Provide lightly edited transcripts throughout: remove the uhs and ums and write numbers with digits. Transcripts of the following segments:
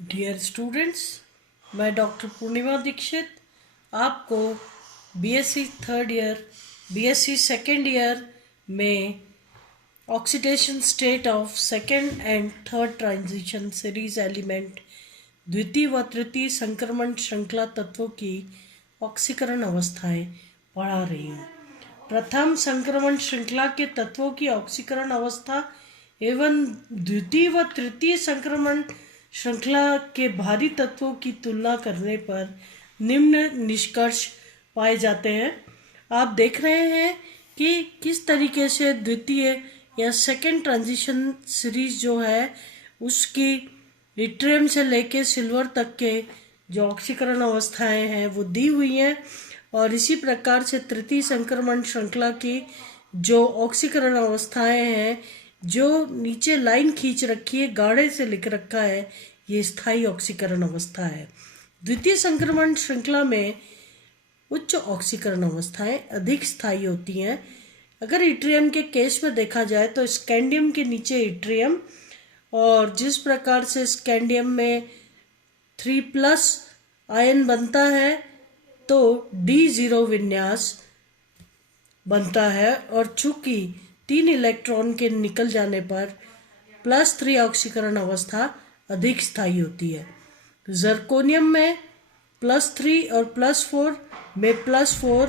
Dear students, मैं doctor Purnima Dixit आपको BSc third year, BSc second year में oxidation state of second and third transition series element द्वितीय व तृतीय संक्रमण श्रृंखला तत्वों की ऑक्सीकरण अवस्थाएं पढ़ा रही हूँ। प्रथम संक्रमण श्रृंखला के तत्वों की ऑक्सीकरण अवस्था एवं द्वितीय व तृतीय संक्रमण श्रृंखला के भारी तत्वों की तुलना करने पर निम्न निष्कर्ष पाए जाते हैं। आप देख रहे हैं कि किस तरीके से द्वितीय या सेकेंड ट्रांजिशन सीरीज जो है उसकी लिट्रियम से लेके सिल्वर तक के जो ऑक्सीकरण अवस्थाएं हैं वो दी हुई हैं, और इसी प्रकार से तृतीय संक्रमण श्रृंखला की जो ऑक्सीकरण अवस्थाएं हैं जो नीचे लाइन खींच रखी है, गाढ़े से लिख रखा है, ये स्थायी ऑक्सीकरण अवस्था है। द्वितीय संक्रमण श्रृंखला में उच्च ऑक्सीकरण अवस्थाएं अधिक स्थायी होती हैं। अगर इट्रियम के केस में देखा जाए तो स्कैंडियम के नीचे इट्रियम, और जिस प्रकार से स्कैंडियम में 3+ आयन बनता है तो D0 विन्यास बनता है, और चूंकि 3 इलेक्ट्रॉन के निकल जाने पर +3 ऑक्सीकरण अवस्था अधिक स्थायी होती है। जर्कोनियम में +3 और +4 में +4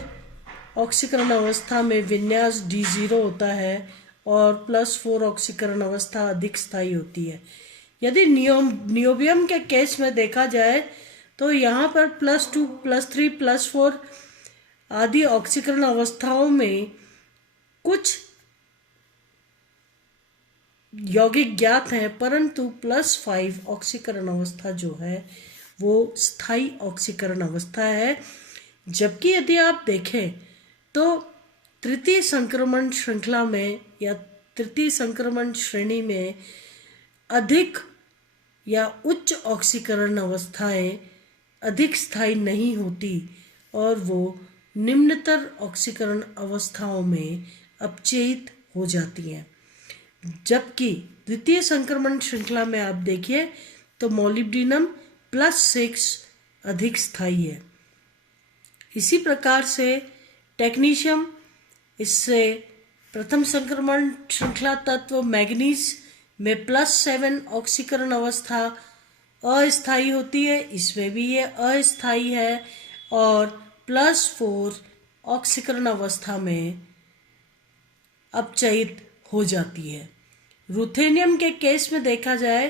ऑक्सीकरण अवस्था में विन्यास D0 होता है और +4 ऑक्सीकरण अवस्था अधिक स्थायी होती है। यदि नियोबियम के केस में देखा जाए तो यहाँ पर +2, +3, +4 आदि ऑक्सीकरण अवस्थाओं में कुछ यौगिक ज्ञात हैं, परंतु +5 ऑक्सीकरण अवस्था जो है वो स्थायी ऑक्सीकरण अवस्था है। जबकि यदि आप देखें तो तृतीय संक्रमण श्रृंखला में या तृतीय संक्रमण श्रेणी में अधिक या उच्च ऑक्सीकरण अवस्थाएं अधिक स्थायी नहीं होती और वो निम्नतर ऑक्सीकरण अवस्थाओं में अपचयित हो जाती हैं। जबकि द्वितीय संक्रमण श्रृंखला में आप देखिए तो मोलिब्डेनम +6 अधिक स्थायी है। इसी प्रकार से टेक्नीशियम, इससे प्रथम संक्रमण श्रृंखला तत्व मैग्नीज में +7 ऑक्सीकरण अवस्था अस्थायी होती है, इसमें भी ये अस्थायी है, और +4 ऑक्सीकरण अवस्था में अपचयित हो जाती है। रुथेनियम के केस में देखा जाए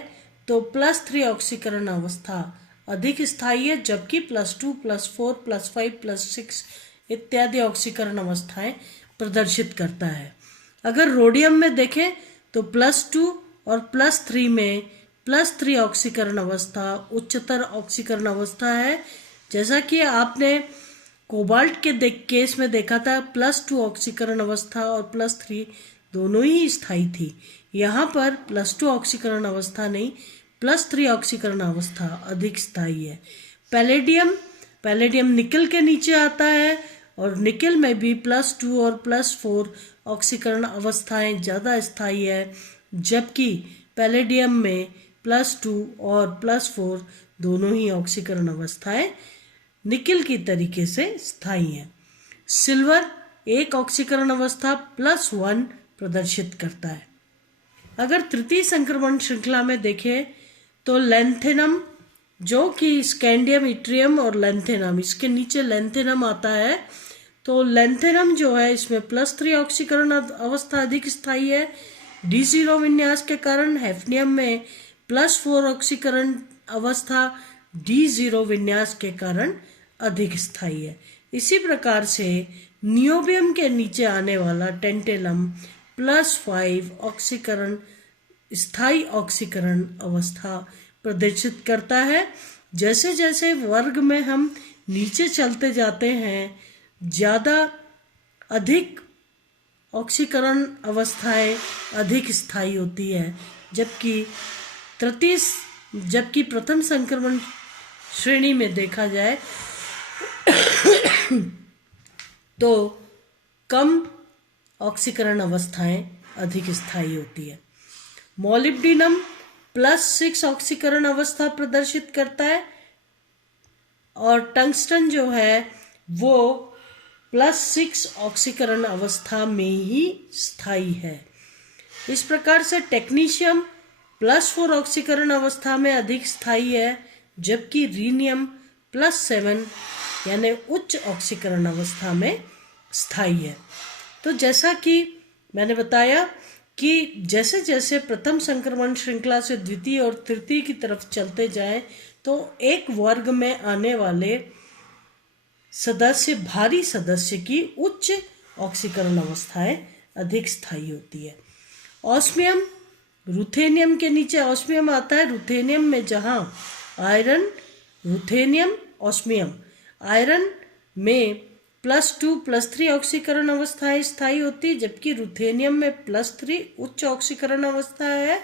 तो +3 ऑक्सीकरण अवस्था अधिक स्थायी है, जबकि +2, +4, +5, +6 इत्यादि ऑक्सीकरण अवस्थाएं प्रदर्शित करता है। अगर रोडियम में देखें तो +2 और +3 में +3 ऑक्सीकरण अवस्था उच्चतर ऑक्सीकरण अवस्था है। जैसा कि आपने कोबाल्ट के केस में देखा था, +2 ऑक्सीकरण अवस्था और +3 दोनों ही स्थायी थी। यहाँ पर +2 ऑक्सीकरण अवस्था नहीं, +3 ऑक्सीकरण अवस्था अधिक स्थायी है। पैलेडियम निकल के नीचे आता है, और निकल में भी +2 और +4 ऑक्सीकरण अवस्थाएं ज़्यादा स्थायी है, जबकि पैलेडियम में +2 और +4 दोनों ही ऑक्सीकरण अवस्थाएं निकल की तरीके से स्थायी हैं। सिल्वर एक ऑक्सीकरण अवस्था +1 प्रदर्शित करता है। अगर तृतीय संक्रमण श्रृंखला में देखें तो लैंथेनम, जो कि स्कैंडियम, इट्रियम और लैंथेनम, इसके नीचे लैंथेनम आता है, तो लैंथेनम जो है इसमें +3 ऑक्सीकरण अवस्था अधिक स्थायी है D0 विन्यास के कारण। हैफनियम में +4 ऑक्सीकरण अवस्था D0 विन्यास के कारण अधिक स्थायी है। इसी प्रकार से नियोबियम के नीचे आने वाला टेंटेलम +5 ऑक्सीकरण स्थायी ऑक्सीकरण अवस्था प्रदर्शित करता है। जैसे जैसे वर्ग में हम नीचे चलते जाते हैं, ज़्यादा अधिक ऑक्सीकरण अवस्थाएं अधिक स्थायी होती है, जबकि प्रथम संक्रमण श्रेणी में देखा जाए तो कम ऑक्सीकरण अवस्थाएं अधिक स्थायी होती है। मोलिब्डेनम +6 ऑक्सीकरण अवस्था प्रदर्शित करता है और टंगस्टन जो है वो +6 ऑक्सीकरण अवस्था में ही स्थायी है। इस प्रकार से टेक्नीशियम +4 ऑक्सीकरण अवस्था में अधिक स्थायी है, जबकि रीनियम +7 यानी उच्च ऑक्सीकरण अवस्था में स्थायी है। तो जैसा कि मैंने बताया कि जैसे जैसे प्रथम संक्रमण श्रृंखला से द्वितीय और तृतीय की तरफ चलते जाएं, तो एक वर्ग में आने वाले सदस्य भारी सदस्य की उच्च ऑक्सीकरण अवस्थाएं अधिक स्थायी होती है। ऑस्मियम रुथेनियम के नीचे ऑस्मियम आता है। रुथेनियम में जहां आयरन, रुथेनियम, ऑस्मियम, आयरन में +2 +3 ऑक्सीकरण अवस्थाएं स्थायी होती, जबकि रुथेनियम में +3 उच्च ऑक्सीकरण अवस्था है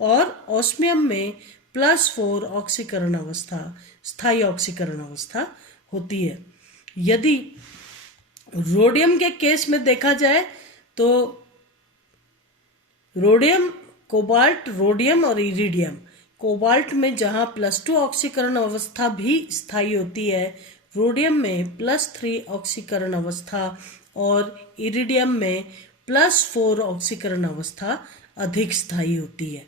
और ऑस्मियम में +4 ऑक्सीकरण अवस्था, स्थायी ऑक्सीकरण अवस्था होती है। यदि रोडियम के केस में देखा जाए तो रोडियम, कोबाल्ट, रोडियम और इरिडियम। कोबाल्ट में जहां +2 ऑक्सीकरण अवस्था भी स्थायी होती है, रोडियम में +3 ऑक्सीकरण अवस्था और इरिडियम में +4 ऑक्सीकरण अवस्था अधिक स्थायी होती है।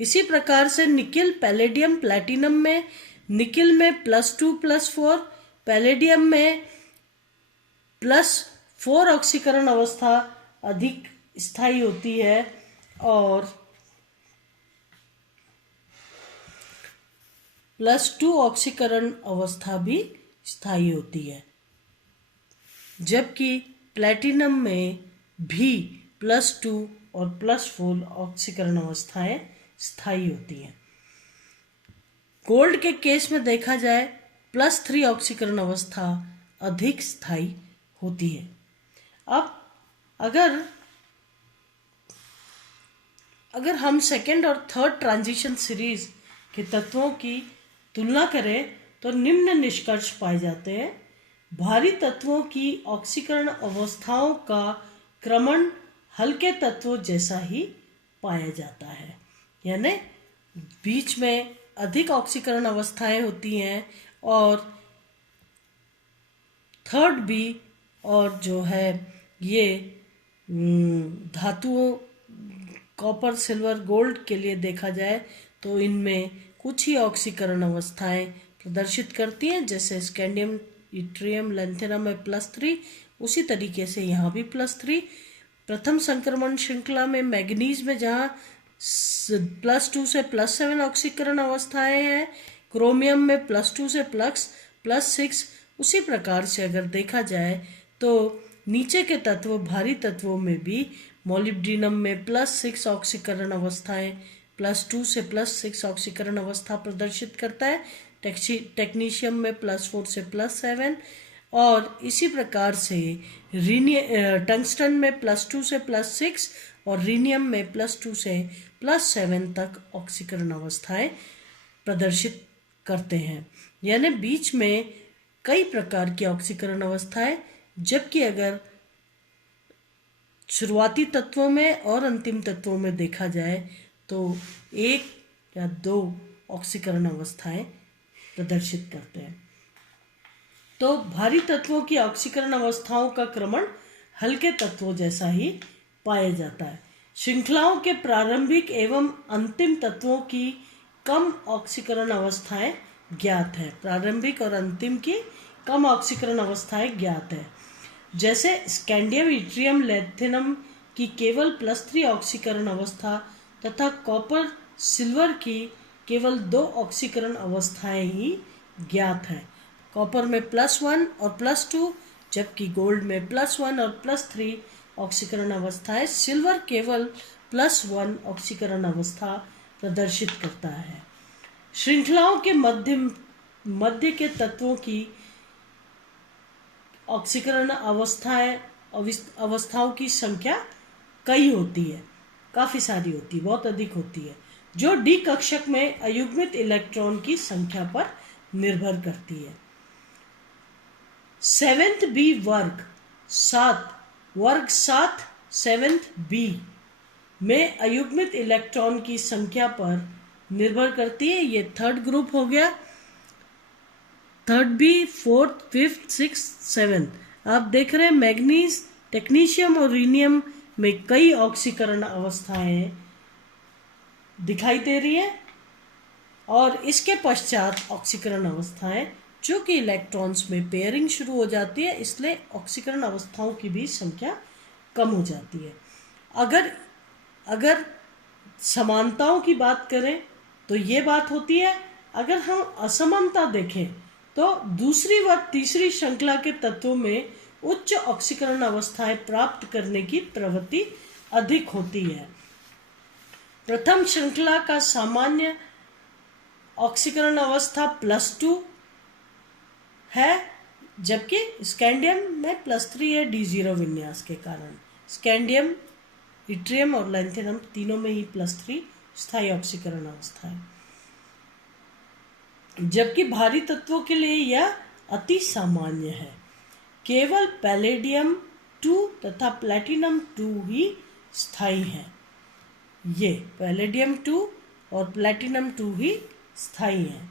इसी प्रकार से निकिल, पैलेडियम, प्लैटिनम में निकिल में +2 +4, पैलेडियम में +4 ऑक्सीकरण अवस्था अधिक स्थायी होती है और +2 ऑक्सीकरण अवस्था भी स्थायी होती है, जबकि प्लैटिनम में भी +2 और +4 ऑक्सीकरण अवस्थाएं स्थायी होती हैं। गोल्ड के केस में देखा जाए +3 ऑक्सीकरण अवस्था अधिक स्थायी होती है। अब अगर हम सेकेंड और थर्ड ट्रांजिशन सीरीज के तत्वों की तुलना करें तो निम्न निष्कर्ष पाए जाते हैं। भारी तत्वों की ऑक्सीकरण अवस्थाओं का क्रमण हल्के तत्वों जैसा ही पाया जाता है, यानी बीच में अधिक ऑक्सीकरण अवस्थाएं होती हैं और थर्ड बी और जो है ये धातुओं कॉपर, सिल्वर, गोल्ड के लिए देखा जाए तो इनमें कुछ ही ऑक्सीकरण अवस्थाएं प्रदर्शित करती हैं, जैसे स्कैंडियम, इट्रियम, लैंथेनम में +3, उसी तरीके से यहाँ भी +3। प्रथम संक्रमण श्रृंखला में मैग्नीज में जहाँ +2 से +7 ऑक्सीकरण अवस्थाएं हैं, क्रोमियम में +2 से +6। उसी प्रकार से अगर देखा जाए तो नीचे के तत्व भारी तत्वों में भी मोलिब्डिनम में +6 ऑक्सीकरण अवस्थाएं +2 से +6 ऑक्सीकरण अवस्था प्रदर्शित करता है। टेक्नीशियम में +4 से +7 और इसी प्रकार से टंगस्टन में +2 से +6 और रीनियम में +2 से +7 तक ऑक्सीकरण अवस्थाएं प्रदर्शित करते हैं, यानी बीच में कई प्रकार की ऑक्सीकरण अवस्थाएं, जबकि अगर शुरुआती तत्वों में और अंतिम तत्वों में देखा जाए तो 1 या 2 ऑक्सीकरण अवस्थाएं प्रदर्शित करते हैं। तो भारी तत्वों की ऑक्सीकरण अवस्थाओं का क्रमण हल्के तत्वों जैसा ही पाया जाता है। श्रृंखलाओं के प्रारंभिक एवं अंतिम तत्वों की कम ऑक्सीकरण अवस्थाएं ज्ञात है। प्रारंभिक और अंतिम की कम ऑक्सीकरण अवस्थाएं ज्ञात है, जैसे स्कैंडियम, इट्रियम, लैंथेनम की केवल +3 ऑक्सीकरण अवस्था तथा कॉपर, सिल्वर की केवल 2 ऑक्सीकरण अवस्थाएं ही ज्ञात है। कॉपर में +1 और +2, जबकि गोल्ड में +1 और +3 ऑक्सीकरण अवस्थाएं, सिल्वर केवल +1 ऑक्सीकरण अवस्था प्रदर्शित करता है। श्रृंखलाओं के मध्य के तत्वों की ऑक्सीकरण अवस्थाओं की संख्या कई होती है, काफ़ी सारी होती है, बहुत अधिक होती है, जो डी कक्षक में अयुग्मित इलेक्ट्रॉन की संख्या पर निर्भर करती है। 7th बी वर्ग 7th बी में अयुग्मित इलेक्ट्रॉन की संख्या पर निर्भर करती है। ये थर्ड ग्रुप हो गया, third B, fourth, fifth, six, seventh. आप देख रहे हैं मैग्नीज, टेक्नीशियम और रीनियम में कई ऑक्सीकरण अवस्थाएं दिखाई दे रही है, और इसके पश्चात ऑक्सीकरण अवस्थाएं, जो कि इलेक्ट्रॉन्स में पेयरिंग शुरू हो जाती है, इसलिए ऑक्सीकरण अवस्थाओं की भी संख्या कम हो जाती है। अगर समानताओं की बात करें तो ये बात होती है। अगर हम असमानता देखें तो दूसरी व तीसरी श्रृंखला के तत्वों में उच्च ऑक्सीकरण अवस्थाएं प्राप्त करने की प्रवृत्ति अधिक होती है। प्रथम श्रृंखला का सामान्य ऑक्सीकरण अवस्था +2 है, जबकि स्कैंडियम में +3 है D0 विन्यास के कारण। स्कैंडियम, इट्रियम और लैंथेनम तीनों में ही +3 स्थायी ऑक्सीकरण अवस्था है, जबकि भारी तत्वों के लिए यह अति सामान्य है। केवल पैलेडियम 2 तथा प्लैटिनम 2 ही स्थायी है। ये पैलेडियम 2 और प्लैटिनम 2 ही स्थायी है।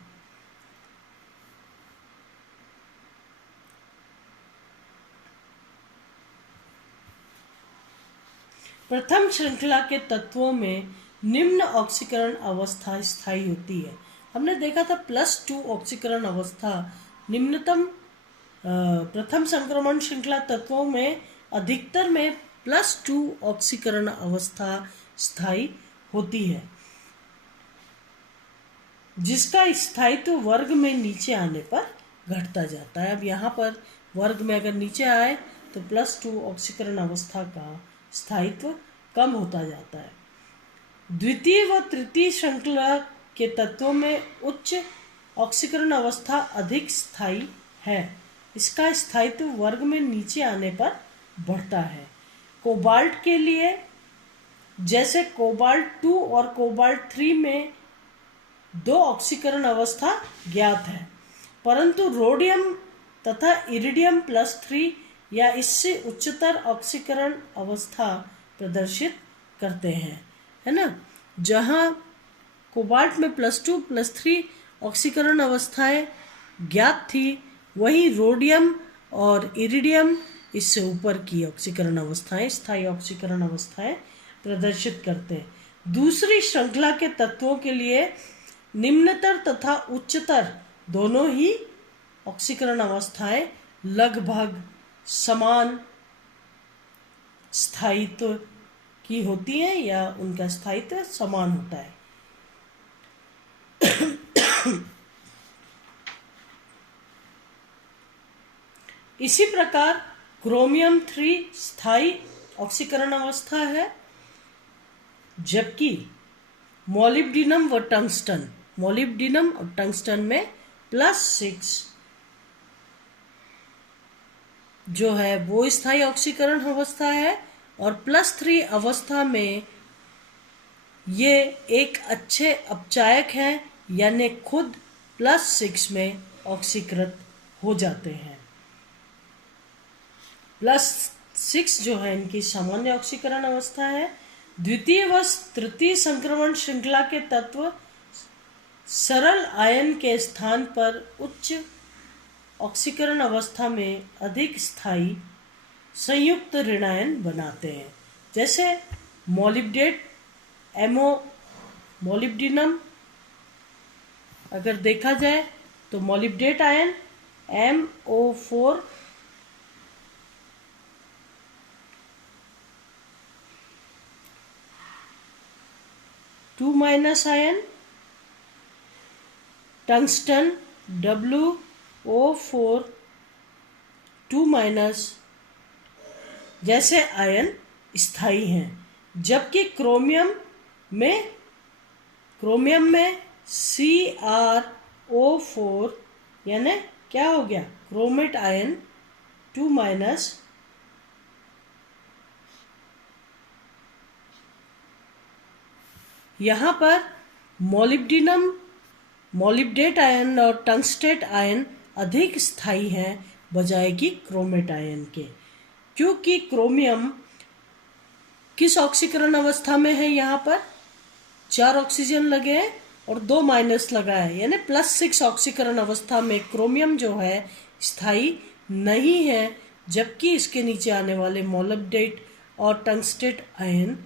प्रथम श्रृंखला के तत्वों में निम्न ऑक्सीकरण अवस्था स्थायी होती है। हमने देखा था +2 ऑक्सीकरण अवस्था निम्नतम प्रथम संक्रमण श्रृंखला तत्वों में अधिकतर में +2 ऑक्सीकरण अवस्था स्थायी होती है, जिसका स्थायित्व वर्ग में नीचे आने पर घटता जाता है। अब यहाँ पर वर्ग में अगर नीचे आए तो +2 ऑक्सीकरण अवस्था का स्थायित्व कम होता जाता है। द्वितीय व तृतीय श्रृंखला के तत्वों में उच्च ऑक्सीकरण अवस्था अधिक स्थायी है। इसका स्थायित्व वर्ग में नीचे आने पर बढ़ता है। कोबाल्ट के लिए जैसे कोबाल्ट 2 और कोबाल्ट 3 में 2 ऑक्सीकरण अवस्था ज्ञात है, परंतु रोडियम तथा इरिडियम +3 या इससे उच्चतर ऑक्सीकरण अवस्था प्रदर्शित करते हैं, है ना। जहाँ कोबाल्ट में +2 +3 ऑक्सीकरण अवस्थाएं ज्ञात थी, वहीं रोडियम और इरिडियम इससे ऊपर की ऑक्सीकरण अवस्थाएं, स्थायी ऑक्सीकरण अवस्थाएं प्रदर्शित करते हैं। दूसरी श्रृंखला के तत्वों के लिए निम्नतर तथा उच्चतर दोनों ही ऑक्सीकरण अवस्थाएं लगभग समान स्थायित्व की होती हैं, या उनका स्थायित्व समान होता है। इसी प्रकार क्रोमियम 3 स्थायी ऑक्सीकरण अवस्था है, जबकि मोलिब्डिनम व टंगस्टन, मोलिब्डिनम और टंगस्टन में +6 जो है वो स्थायी ऑक्सीकरण अवस्था है, और +3 अवस्था में ये एक अच्छे अपचायक हैं, यानी खुद +6 में ऑक्सीकृत हो जाते हैं। +6 जो है इनकी सामान्य ऑक्सीकरण अवस्था है। द्वितीय व तृतीय संक्रमण श्रृंखला के तत्व सरल आयन के स्थान पर उच्च ऑक्सीकरण अवस्था में अधिक स्थायी संयुक्त ऋणायन बनाते हैं, जैसे मोलिब्डेट, मोलिब्डिनम। अगर देखा जाए तो molybdate ion MO4 2- ion, tungsten WO4 2- जैसे आयन स्थायी हैं, जबकि क्रोमियम में CrO4 यानी क्या हो गया, क्रोमेट आयन 2- यहाँ पर मोलिब्डिनम, मोलिब्डेट आयन और टंगस्टेट आयन अधिक स्थायी हैं बजाय कि क्रोमेट आयन के, क्योंकि क्रोमियम किस ऑक्सीकरण अवस्था में है, यहाँ पर 4 ऑक्सीजन लगे हैं, और 2 माइनस लगा है, यानी +6 ऑक्सीकरण अवस्था में क्रोमियम जो है स्थायी नहीं है, जबकि इसके नीचे आने वाले मोलिब्डेट और टंगस्टेट आयन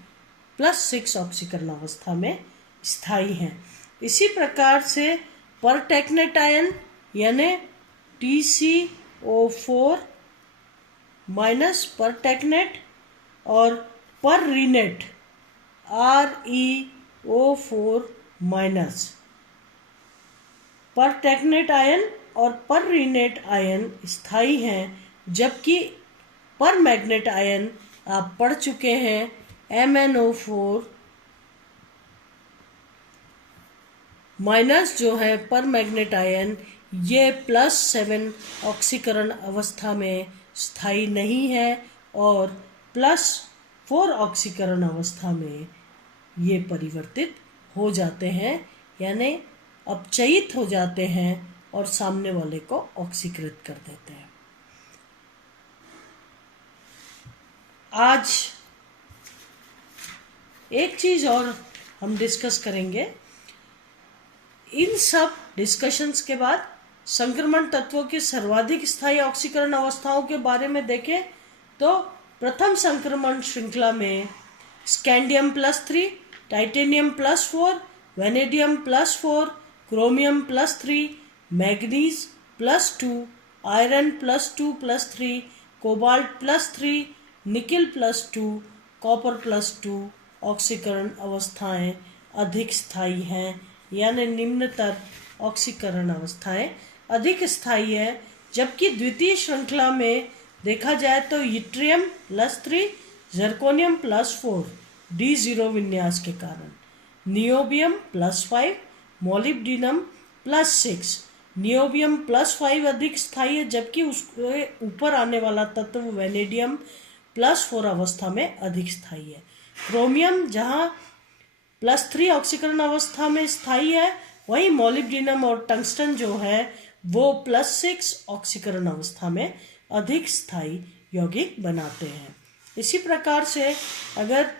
+6 ऑक्सीकरण अवस्था में स्थायी हैं। इसी प्रकार से परटैक्नेट आयन यानी TCO4 माइनस परटैक्नेट और पररीनेट ReO4 माइनस परटैक्नेट आयन और पररीनेट आयन स्थायी हैं, जबकि परमैग्नेट आयन आप पढ़ चुके हैं MnO4 माइनस जो है परमैग्नेट आयन ये +7 ऑक्सीकरण अवस्था में स्थायी नहीं है और +4 ऑक्सीकरण अवस्था में ये परिवर्तित हो जाते हैं, यानी अपचयित हो जाते हैं और सामने वाले को ऑक्सीकृत कर देते हैं। आज एक चीज और हम डिस्कस करेंगे। इन सब डिस्कशंस के बाद संक्रमण तत्वों की सर्वाधिक स्थायी ऑक्सीकरण अवस्थाओं के बारे में देखें तो प्रथम संक्रमण श्रृंखला में scandium +3, titanium +4, vanadium +4, chromium +3, manganese +2, iron +2+3, cobalt +3, nickel +2, copper +2 ऑक्सीकरण अवस्थाएं अधिक स्थायी हैं, यानी निम्नतर ऑक्सीकरण अवस्थाएं अधिक स्थायी है। जबकि द्वितीय श्रृंखला में देखा जाए तो यट्रियम +3, जर्कोनियम +4 D0 विन्यास के कारण, नियोबियम +5, मोलिब्डिनम +6, नियोबियम +5 अधिक स्थायी है, जबकि उसके ऊपर आने वाला तत्व वेनेडियम +4 अवस्था में अधिक स्थायी है। क्रोमियम जहां +3 ऑक्सीकरण अवस्था में स्थायी है, वहीं मोलिब्डिनम और टंगस्टन जो है वो +6 ऑक्सीकरण अवस्था में अधिक स्थायी यौगिक बनाते हैं। इसी प्रकार से अगर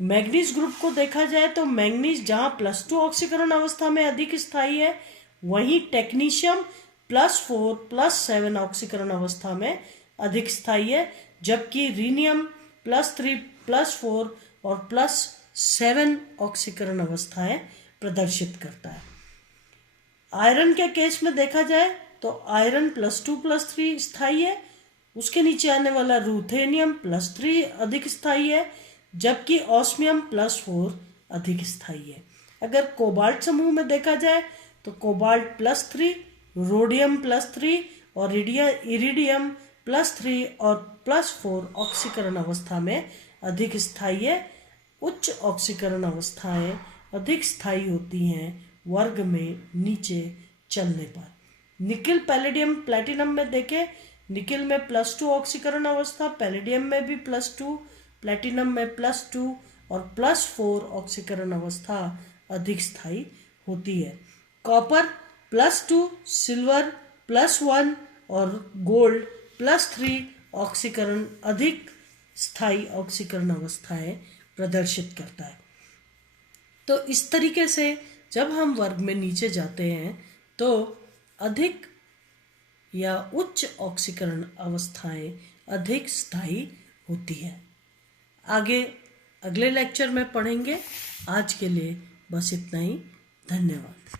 मैग्नीज ग्रुप को देखा जाए तो मैग्नीज जहां +2 ऑक्सीकरण अवस्था में अधिक स्थायी है, वहीं टेक्नीशियम +4 +7 ऑक्सीकरण अवस्था में अधिक स्थायी है, जबकि रीनियम +3 +4 और +7 ऑक्सीकरण अवस्थाएं प्रदर्शित करता है। आयरन के केस में देखा जाए तो आयरन +2 +3 स्थायी है, उसके नीचे आने वाला रूथेनियम +3 अधिक स्थायी है, जबकि ऑस्मियम +4 अधिक स्थायी है। अगर कोबाल्ट समूह में देखा जाए तो कोबाल्ट +3, रोडियम +3 और इरिडियम +3 और +4 ऑक्सीकरण अवस्था में अधिक स्थायी है। उच्च ऑक्सीकरण अवस्थाएं अधिक स्थायी होती हैं वर्ग में नीचे चलने पर। निकिल पैलेडियम प्लैटिनम में देखें, निकिल में +2 ऑक्सीकरण अवस्था, पैलेडियम में भी +2, प्लैटिनम में +2 और +4 ऑक्सीकरण अवस्था अधिक स्थायी होती है। कॉपर +2, सिल्वर +1 और गोल्ड +3 ऑक्सीकरण अधिक स्थायी ऑक्सीकरण अवस्थाएं प्रदर्शित करता है। तो इस तरीके से जब हम वर्ग में नीचे जाते हैं तो अधिक या उच्च ऑक्सीकरण अवस्थाएं अधिक स्थायी होती है। आगे अगले लेक्चर में पढ़ेंगे। आज के लिए बस इतना ही। धन्यवाद।